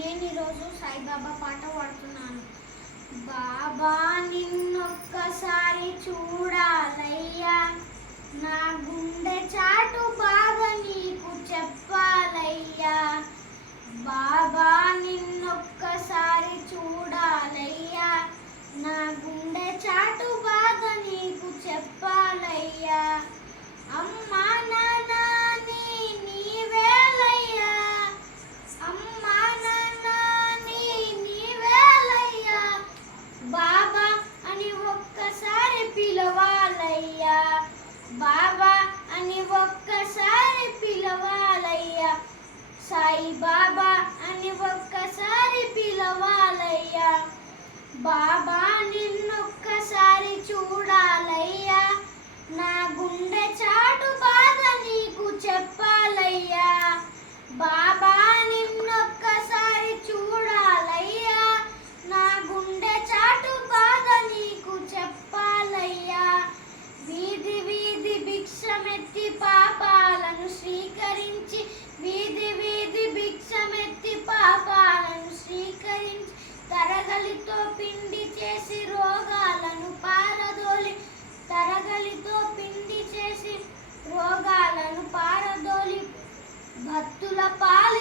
నేను ఈరోజు సాయిబాబా పాట పాడుతున్నాను. బాబా నిన్నొక్కసారి చూడాలయ్యా, నా గుండె చాటు బాగా నీకు చెప్పాలయ్యా. బాబా నిన్నొక్కసారి చూడాలయ్యా, నా గుండె చాటు బాగా నీకు చెప్పాలయ్యా. అమ్మా నాన్న నీవేలయ్యా, అమ్మా నాన్న నీవేలయ్యా. బాబా అని ఒక్కసారి పిలవాలయ్యా, బాబా అని ఒక్కసారి పిలవాలయ్యా. సాయి బాబా అని ఒక్కసారి పిలవాలయ్యా. బాబా నిన్నొక్కసారి చూడాలయ్యా, నా గుండె చాటు బాధ నీకు చెప్పాలయ్యా. బాబా నిన్నొక్కసారి చూడాలయ్యా, నా గుండె చాటు బాధ నీకు చెప్పాలయ్యా. వీధి వీధి భిక్షమెత్తి పాపాలను స్వీకరించి, వీధి వీధి భిక్షమెత్తి పాపాలను స్వీకరించి, తరగలితో పిండి చేసి రోగాలను పారదోలి, తరగలితో పిండి చేసి రోగాలను పారదోలి, భక్తుల పాలి